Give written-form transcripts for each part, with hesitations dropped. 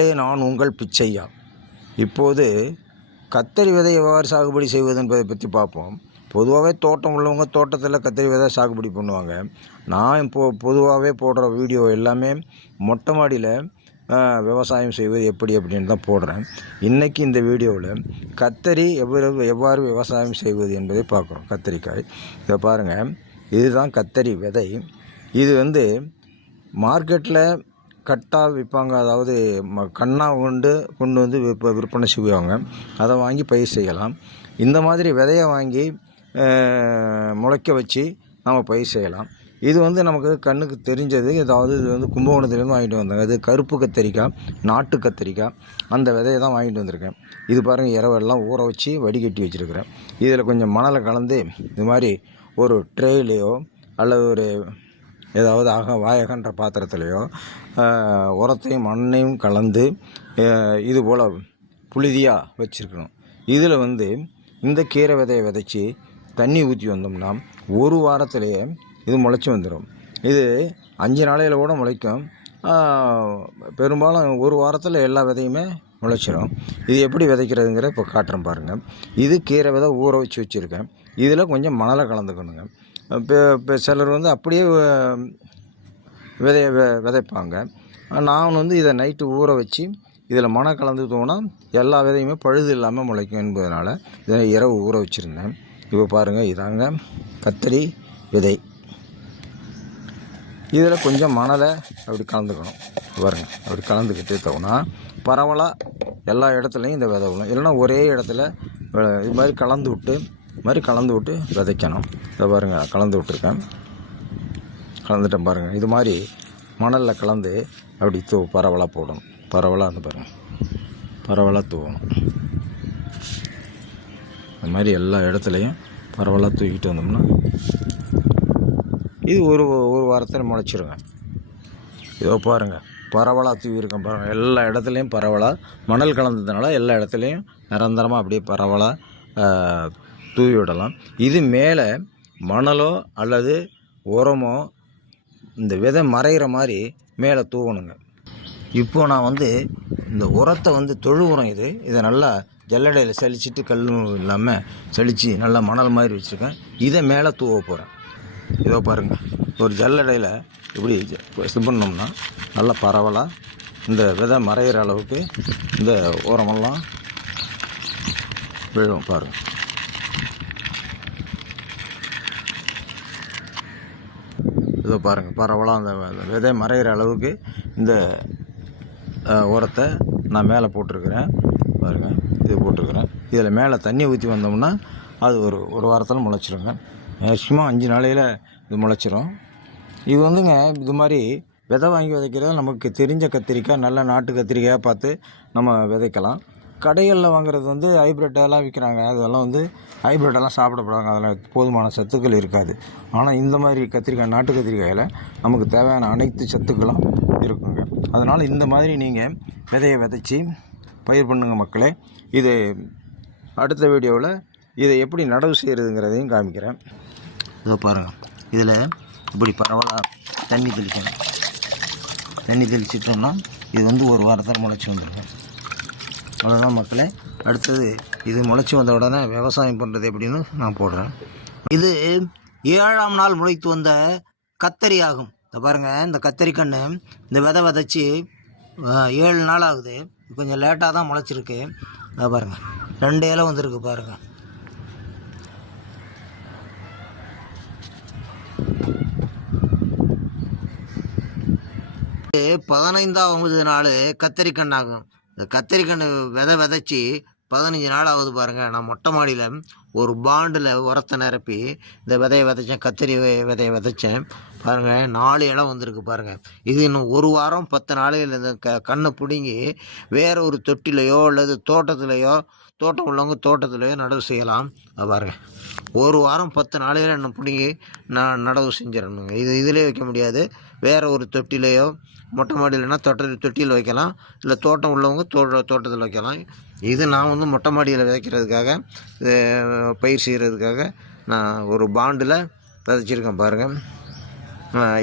நான் உங்கள் பிச்சையா. இப்போது கத்தரி விதை எவ்வாறு சாகுபடி செய்வது என்பதை பற்றி பார்ப்போம். பொதுவாகவே தோட்டம் உள்ளவங்க தோட்டத்தில் கத்தரி விதை சாகுபடி பண்ணுவாங்க. நான் பொதுவாகவே போடுற வீடியோ எல்லாமே மொட்டை மாடியில் விவசாயம் செய்வது எப்படி அப்படின்னு தான் போடுறேன். இன்றைக்கி இந்த வீடியோவில் கத்தரி எவ்வாறு விவசாயம் செய்வது என்பதை பார்க்குறோம். கத்தரிக்காய் இதை பாருங்கள், இதுதான் கத்தரி விதை. இது மார்க்கெட்டில் கட்டாக விற்பாங்க, அதாவது கண்ணாக கொண்டு வந்து விற்பனை செய்வாங்க. அதை வாங்கி பயிர் செய்யலாம். இந்த மாதிரி விதையை வாங்கி முளைக்க வச்சு நம்ம பயிர் செய்யலாம். இது நமக்கு கண்ணுக்கு தெரிஞ்சது. அதாவது இது கும்பகோணத்துலேருந்து வாங்கிட்டு வந்தாங்க. இது கருப்பு கத்தரிக்காய், நாட்டு கத்தரிக்காய். அந்த விதையை தான் வாங்கிட்டு வந்திருக்கேன். இது பாருங்கள், இரவெல்லாம் ஊற வச்சு வடிகட்டி வச்சுருக்கிறேன். இதில் கொஞ்சம் மணலை கலந்து இது மாதிரி ஒரு ட்ரேலையோ அல்லது ஒரு ஏதாவது வாயகன்ற பாத்திரத்துலையோ உரத்தையும் மண்ணையும் கலந்து இது போல் புழுதியாக வச்சுருக்கணும். இதில் இந்த கீரை விதையை விதைச்சி தண்ணி ஊற்றி வந்தோம்னா ஒரு வாரத்திலேயே இது முளைச்சி வந்துடும். இது 5 நாளையில் கூட முளைக்கும். பெரும்பாலும் ஒரு வாரத்தில் எல்லா விதையுமே முளைச்சிடும். இது எப்படி விதைக்கிறதுங்கிற இப்போ காட்டுறேன் பாருங்கள். இது கீரை விதை ஊற வச்சு வச்சுருக்கேன். இதில் கொஞ்சம் மணலை கலந்துக்கணுங்க. இப்போ சிலர் அப்படியே விதைப்பாங்க. நான் இதை நைட்டு ஊற வச்சு இதில் மணல் கலந்துட்டோம்னா எல்லா விதையுமே பழுது இல்லாமல் முளைக்கும் என்பதனால இதை இரவு ஊற வச்சுருந்தேன். இப்போ பாருங்கள், இதாங்க கத்தரி விதை. இதில் கொஞ்சம் மணலை அப்படி கலந்துக்கணும். பாருங்கள், அப்படி கலந்துக்கிட்டு தோணா பரவலாக எல்லா இடத்துலையும் இந்த விதை விடும். இல்லைன்னா ஒரே இடத்துல இது மாதிரி கலந்து விட்டு விதைக்கணும். இதை பாருங்கள், கலந்து விட்டுருக்கேன். பாருங்கள், இது மாதிரி மணலில் கலந்து அப்படி பரவலாக போடணும். பரவலாக பாருங்கள், பரவலாக தூவணும். இந்த மாதிரி எல்லா இடத்துலையும் பரவலாக தூக்கிட்டு வந்தோம்னா இது ஒரு வாரத்தில் முளைச்சிருங்க. இதோ பாருங்கள், பரவலாக தூவிருக்கேன் பாருங்கள். எல்லா இடத்துலையும் பரவலாக மணல் கலந்ததுனால எல்லா இடத்துலையும் நிரந்தரமாக அப்படியே பரவலாக தூவி விடலாம். இது மேலே மணலோ அல்லது உரமோ இந்த விதை மறைகிற மாதிரி மேலே தூவணுங்க. இப்போது நான் இந்த உரத்தை தொழு உரம் இதை நல்லா ஜல்லடையில் சலிச்சிட்டு கல் இல்லாமல் சலித்து நல்லா மணல் மாதிரி வச்சுருக்கேன். இதை மேலே தூவ போகிறேன். இதோ பாருங்கள், ஒரு ஜல்லடையில் இப்படி இது பண்ணோம்னா நல்லா பரவலாக இந்த விதை மறைகிற அளவுக்கு இந்த உரமெல்லாம் விழும். பாருங்கள், இதோ பாருங்கள், பரவலாக அந்த விதை மறைகிற அளவுக்கு இந்த உரத்தை நான் மேலே போட்டிருக்கிறேன். பாருங்கள், இது போட்டிருக்கிறேன். இதில் மேலே தண்ணி ஊற்றி வந்தோம்னா அது ஒரு வாரத்தில் முளைச்சிருங்க. மேக்ஸிமம் 5 நாளையில் இது முளைச்சிரும். இது இது மாதிரி விதை வாங்கி விதைக்கிறது நமக்கு தெரிஞ்ச கத்திரிக்காய், நல்ல நாட்டு கத்திரிக்காயாக பார்த்து நம்ம விதைக்கலாம். கடைகளில் வாங்குறது ஹைப்ரிட்டெல்லாம் விற்கிறாங்க. அதெல்லாம் ஹைப்ரிட்டெல்லாம் சாப்பிடப்படாங்க. அதில் போதுமான சத்துக்கள் இருக்காது. ஆனால் இந்த மாதிரி கத்திரிக்காய், நாட்டு கத்திரிக்காயில் நமக்கு தேவையான அனைத்து சத்துக்களும் இருக்குங்க. அதனால் இந்த மாதிரி நீங்கள் விதையை விதைச்சி பயிர் பண்ணுங்க மக்களே. இது அடுத்த வீடியோவில் இதை எப்படி நடவு செய்கிறதுங்கிறதையும் காமிக்கிறேன். இதோ பாருங்கள், இதில் இப்படி பரவலாக தண்ணி தெளிக்கணும். தண்ணி தெளிச்சிட்டோம்னா இது ஒரு வாரத்தில் முளைச்சி வந்துடுங்க. அவ்வளோதான் மக்களே. அடுத்தது இது முளைச்சி வந்த உடனே விவசாயம் பண்ணுறது எப்படின்னு நான் போடுறேன். இது 7ஆம் நாள் முளைத்து வந்த கத்தரி ஆகும். இதை பாருங்கள், இந்த கத்தரி கன்று இந்த விதை விதைச்சி 7 நாள் ஆகுது. கொஞ்சம் லேட்டாக தான் முளைச்சிருக்கு. அதை பாருங்கள், 2 இலை வந்திருக்கு பாருங்கள். இது 15ஆவது நாள் கத்தரி கன்று ஆகும். இந்த கத்தரி கன்று விதைச்சி 15 நாள் ஆகுது பாருங்கள். நான் மொட்டை மாடியில் ஒரு பாண்டில் உரத்தை நிரப்பி இந்த விதையை விதைச்சேன். கத்தரி விதையை விதைச்சேன் பாருங்கள். 4 இலை வந்திருக்கு பாருங்கள். இது இன்னும் 1 வாரம் 10 நாளையில் இந்த கண்ணை பிடுங்கி வேறு ஒரு தொட்டிலையோ அல்லது தோட்டத்துலையோ, தோட்டம் உள்ளவங்க தோட்டத்துலையோ நடவு செய்யலாம். பாருங்கள், 1 வாரம் 10 நாளையில் என்ன பிடுங்கி நான் நடவு செஞ்சிடணுங்க. இதிலே வைக்க முடியாது. வேறு ஒரு தொட்டிலையோ, மொட்டை மாடியில்னா தொட்டியில் வைக்கலாம். இல்லை தோட்டம் உள்ளவங்க தோட்டத்தில் வைக்கலாம். இது நான் மொட்டை மாடியில் விதைக்கிறதுக்காக, பயிர் செய்கிறதுக்காக நான் ஒரு பாண்டில் விதைச்சிருக்கேன் பாருங்கள்.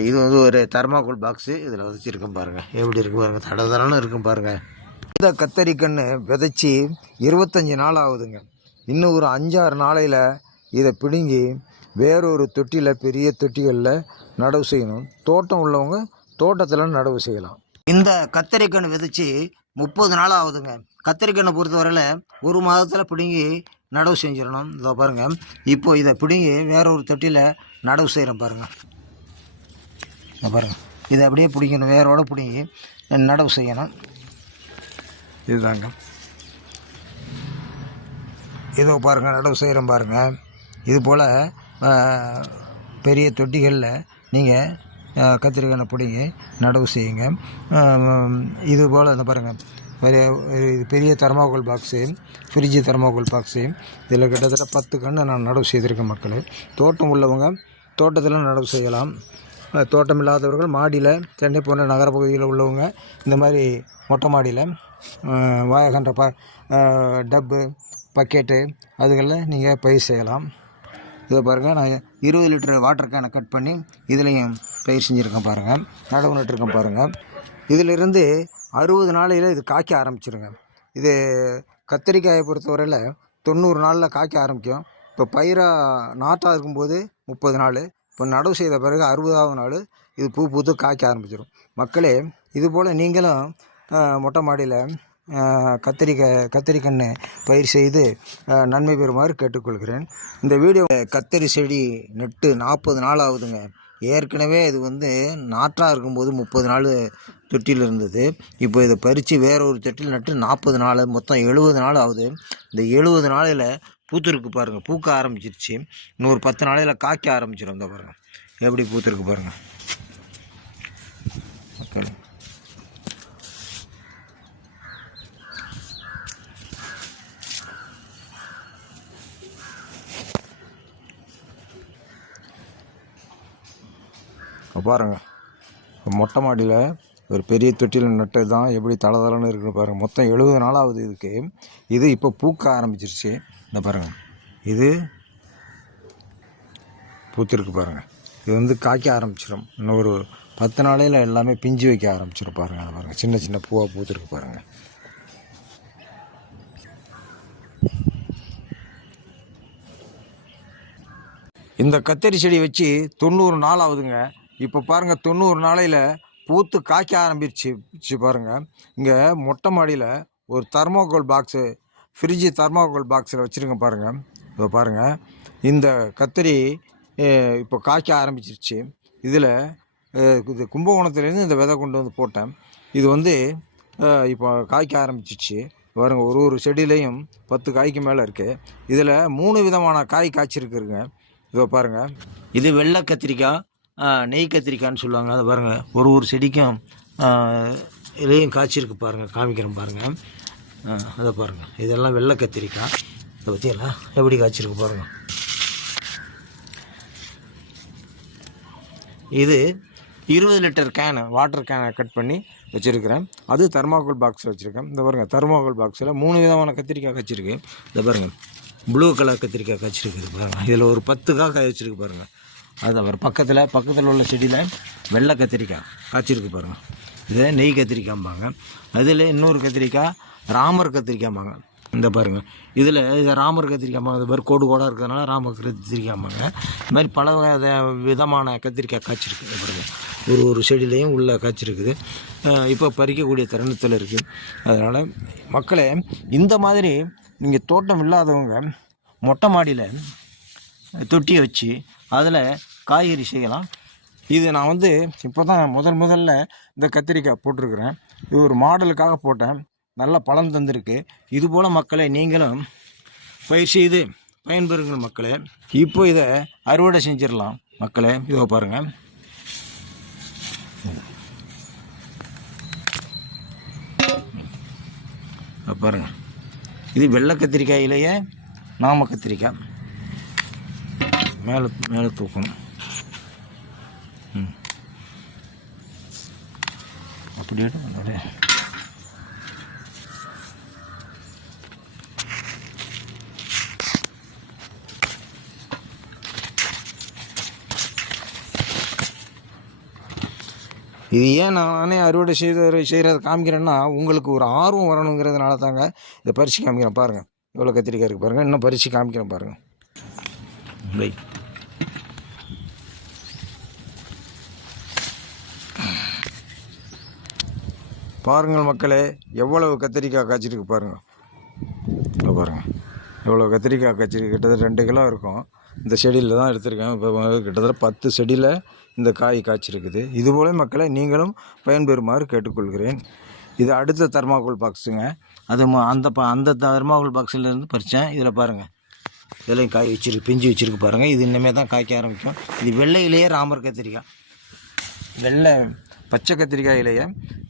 இது ஒரு தர்மாக்கோல் பாக்ஸு. இதில் விதைச்சிருக்கேன் பாருங்கள். எப்படி இருக்குது பாருங்கள், தடதடன்னு இருக்கும் பாருங்கள். இந்த கத்தரிக்கன்று விதைச்சி 25 நாள் ஆகுதுங்க. இன்னும் ஒரு 5-6 நாளையில் இதை பிடுங்கி வேறொரு தொட்டியில், பெரிய தொட்டிகளில் நடவு செய்யணும். தோட்டம் உள்ளவங்க தோட்டத்தில் நடவு செய்யலாம். இந்த கத்தரிக்கன்று விதைச்சி 30 நாள் ஆகுதுங்க. கத்தரிக்கண்ணை பொறுத்தவரையில் 1 மாதத்தில் பிடுங்கி நடவு செஞ்சிடணும். இதோ பாருங்கள், இப்போ இதை பிடுங்கி வேற ஒரு தொட்டியில் நடவு செய்கிறேன் பாருங்கள். இதை பாருங்கள், இதை அப்படியே பிடிக்கணும், வேரோடு பிடுங்கி நடவு செய்யணும். இதுதாங்க, இதோ பாருங்கள் நடவு செய்கிறேன் பாருங்கள். இது போல் பெரிய தொட்டிகளில் நீங்கள் கத்திரிக்காய் பிடிங்கி நடவு செய்யுங்க. இது போல் இந்த பாருங்கள், பெரிய thermocol box, fridge thermocol box, இதில் கிட்டத்தட்ட 10 கன்று நான் நடவு செய்திருக்கேன். மக்கள் தோட்டம் உள்ளவங்க தோட்டத்தில் நடவு செய்யலாம். தோட்டம் இல்லாதவர்கள் மாடியில், சென்னை போன்ற நகரப்பகுதியில் உள்ளவங்க இந்த மாதிரி மொட்டை மாடியில் வாயகன்ற டப்பு, பக்கெட்டு அதுகளில் நீங்கள் பயிர் செய்யலாம். இதை பாருங்கள், நான் 20 லிட்டர் வாட்டர் கேனை கட் பண்ணி இதுலேயும் பயிர் செஞ்சுருக்கேன் பாருங்கள். நடவு நட்டுருக்கேன் பாருங்கள். இதிலிருந்து 60 நாளையில் இது காய்க்க ஆரம்பிச்சிருங்க. இது கத்திரிக்காயை பொறுத்தவரையில் 90 நாளில் காய்க்க ஆரம்பிக்கும். இப்போ பயிராக நாட்டாக இருக்கும்போது 30 நாள், இப்போ நடவு செய்த பிறகு 60ஆவது நாள் இது பூ பூத்து காய்க்க ஆரம்பிச்சிடும். மக்களே, இதுபோல் நீங்களும் மொட்டை மாடியில் கத்தரிக்கன்று பயிர் செய்து நன்மை பெறுமாறு கேட்டுக்கொள்கிறேன். இந்த வீடியோ கத்தரி செடி நட்டு 40 நாள் ஆகுதுங்க. ஏற்கனவே இது நாற்றாக இருக்கும்போது 30 நாள் தொட்டியில் இருந்தது. இப்போ இதை பறித்து வேற ஒரு தொட்டியில் நட்டு 40 நாள், மொத்தம் 70 நாள் ஆகுது. இந்த 70 நாளையில் பூத்திருக்கு பாருங்கள், பூக்க ஆரம்பிச்சிருச்சு. இன்னும் ஒரு 10 நாளையில் காய்க்க ஆரம்பிச்சிடும். இந்த பாருங்கள் எப்படி பூத்திருக்கு பாருங்கள். ஓகே, பாருங்கள், மொட்டை மாடியில் ஒரு பெரிய தொட்டியில் நட்டு தான் எப்படி தளதளன்னு இருக்குன்னு பாருங்கள். மொத்தம் 70 நாள் ஆகுது இதுக்கு. இது இப்போ பூக்க ஆரம்பிச்சிருச்சு. இந்த பாருங்கள், இது பூத்திருக்கு பாருங்கள். இது காய்க்க ஆரம்பிச்சிடும். இன்னும் ஒரு 10 நாளையில் எல்லாமே பிஞ்சு வைக்க ஆரம்பிச்சிடும் பாருங்கள். அதை பாருங்கள், சின்ன சின்ன பூவாக பூத்திருக்கு பாருங்கள். இந்த கத்தரி செடி வச்சு 90 நாள் ஆகுதுங்க. இப்போ பாருங்கள், 90 நாளையில் பூத்து காய்க்க ஆரம்பிச்சு பாருங்கள். இங்கே மொட்டை மாடியில் ஒரு தெர்மாக்கோல் பாக்ஸு, ஃப்ரிட்ஜு தெர்மாக்கோல் பாக்ஸில் வச்சுருங்க பாருங்கள். இப்போ பாருங்கள், இந்த கத்தரி இப்போ காய்க்க ஆரம்பிச்சிருச்சு. இதில் இது கும்பகோணத்துலேருந்து இந்த விதை கொண்டு போட்டேன். இது இப்போ காய்க்க ஆரம்பிச்சிச்சு பாருங்கள். ஒரு செடியிலையும் 10 காய்க்கு மேலே இருக்குது. இதில் 3 விதமான காய் காய்ச்சிருக்குங்க. இதோ பாருங்கள், இது வெள்ளை கத்திரிக்காய், நெய் கத்திரிக்காய்ன்னு சொல்லுவாங்க. அதை பாருங்கள், ஒரு செடிக்கும் இலையும் காய்ச்சிருக்கு பாருங்கள். காமிக்கிறேன் பாருங்கள். அதை பாருங்கள், இதெல்லாம் வெள்ளை கத்திரிக்காய். இதை பற்றியெல்லாம் எப்படி காய்ச்சிருக்கு பாருங்கள். இது 20 லிட்டர் கேனு, வாட்டர் கேனை கட் பண்ணி வச்சுருக்கிறேன். அது தெர்மாக்கோல் பாக்ஸில் வச்சுருக்கேன். இந்த பாருங்கள், தெர்மாக்கோல் பாக்ஸில் 3 விதமான கத்திரிக்காய் காய்ச்சிருக்கு. இதை பாருங்கள், ப்ளூ கலர் கத்திரிக்காய் காய்ச்சிருக்குது பாருங்கள். இதில் ஒரு 10 காய் வச்சுருக்கு பாருங்கள். அதை வர பக்கத்தில் உள்ள செடியில் வெள்ளை கத்திரிக்காய் காய்ச்சிருக்கு பாருங்கள். இதை நெய் கத்திரிக்காய்பாங்க. அதில் இன்னொரு கத்திரிக்காய் ராமர் கத்திரிக்காய்பாங்க. இந்த பாருங்கள், இதில் இதை ராமர் கத்திரிக்காய்பாங்க. இது மாதிரி கோடாக இருக்கிறதுனால ராமர் கத்திரிக்காய்பாங்க. இது மாதிரி பல விதமான கத்திரிக்காய் காய்ச்சிருக்கு பாருங்கள். ஒரு செடியிலையும் உள்ள காய்ச்சிருக்குது. இப்போ பறிக்கக்கூடிய தருணத்தில் இருக்குது. அதனால் மக்களே, இந்த மாதிரி நீங்கள் தோட்டம் இல்லாதவங்க மொட்டை மாடியில் தொட்டியை வச்சு அதில் காய்கறி செய்யலாம். இது நான் இப்போ தான் முதல்ல இந்த கத்திரிக்காய் போட்டிருக்கிறேன். இது ஒரு மாடலுக்காக போட்டேன். நல்ல பலன் தந்திருக்கு. இதுபோல் மக்களை நீங்களும் பயிர் செய்து பயன்பெறுங்கள் மக்களே. இப்போ இதை அறுவடை செஞ்சிடலாம் மக்களே. இதோ பாருங்கள், பாருங்கள், இது வெள்ளை கத்திரிக்காயிலேயே நாம கத்திரிக்காய். மேலே தூக்கணும். அப்படியே இது ஏன் நானே அறுவடை செய்கிறத காமிக்கிறேன்னா உங்களுக்கு ஒரு ஆர்வம் வரணுங்கிறதுனால தாங்க இதை பறித்து காமிக்கிறேன். பாருங்கள் எவ்வளோ கத்திரிக்காய் இருக்குது பாருங்கள். இன்னும் பறித்து காமிக்கிறேன் பாருங்கள். பை பாருங்கள் மக்களே, எவ்வளவு கத்திரிக்காய் காய்ச்சிருக்கு பாருங்கள். இப்போ பாருங்கள் எவ்வளோ கத்திரிக்காய் காய்ச்சிருக்கு. கிட்டத்தட்ட 2 கிலோ இருக்கும். இந்த செடியில் தான் எடுத்திருக்கேன். இப்போ கிட்டத்தட்ட 10 செடியில் இந்த காய் காய்ச்சிருக்குது. இதுபோல மக்களை நீங்களும் பயன்பெறுமாறு கேட்டுக்கொள்கிறேன். இது அடுத்த தர்மாக்கோல் பாக்ஸுங்க. அது அந்த தர்மாக்கோல் பாக்ஸிலேருந்து பறித்தேன். இதில் பாருங்கள் இதெல்லாம் காய் வச்சிருக்கு, பிஞ்சு வச்சுருக்கு பாருங்கள். இது இனிமேல் தான் காய்க்க ஆரம்பிக்கும். இது வெள்ளையிலேயே ராமர் கத்திரிக்காய், வெள்ளை பச்சை கத்திரிக்காயிலேயே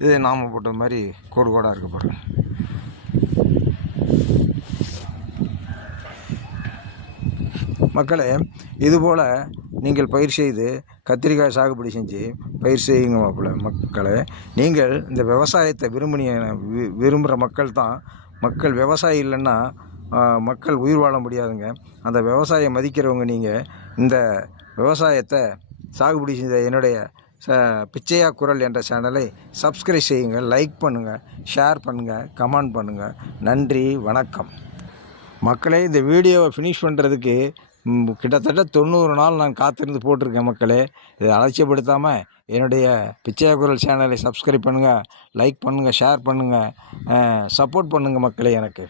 இது நாம போட்ட மாதிரி கோடு கோடாக இருக்குது பாருங்கள். மக்களே, இதுபோல் நீங்கள் பயிர் செய்து கத்திரிக்காய் சாகுபடி செஞ்சு பயிர் செய்யுங்க மக்களே. நீங்கள் இந்த விவசாயத்தை விரும்புகிற மக்கள் தான். மக்கள் விவசாயி இல்லைன்னா மக்கள் உயிர் வாழ முடியாதுங்க. அந்த விவசாயம் மதிக்கிறவங்க நீங்கள் இந்த விவசாயத்தை சாகுபடி செஞ்ச என்னுடைய பிச்சையா குரல் என்ற சேனலை சப்ஸ்கிரைப் செய்யுங்கள், லைக் பண்ணுங்கள், ஷேர் பண்ணுங்கள், கமெண்ட் பண்ணுங்கள். நன்றி, வணக்கம். மக்களே, இந்த வீடியோவை ஃபினிஷ் பண்ணுறதுக்கு கிட்டத்தட்ட 90 நாள் நான் காத்திருந்து போட்டிருக்கேன். மக்களே, இதை அலட்சியப்படுத்தாமல் என்னுடைய பிச்சையா குரல் சேனலை சப்ஸ்கிரைப் பண்ணுங்கள், லைக் பண்ணுங்கள், ஷேர் பண்ணுங்கள், சப்போர்ட் பண்ணுங்கள் மக்களே எனக்கு.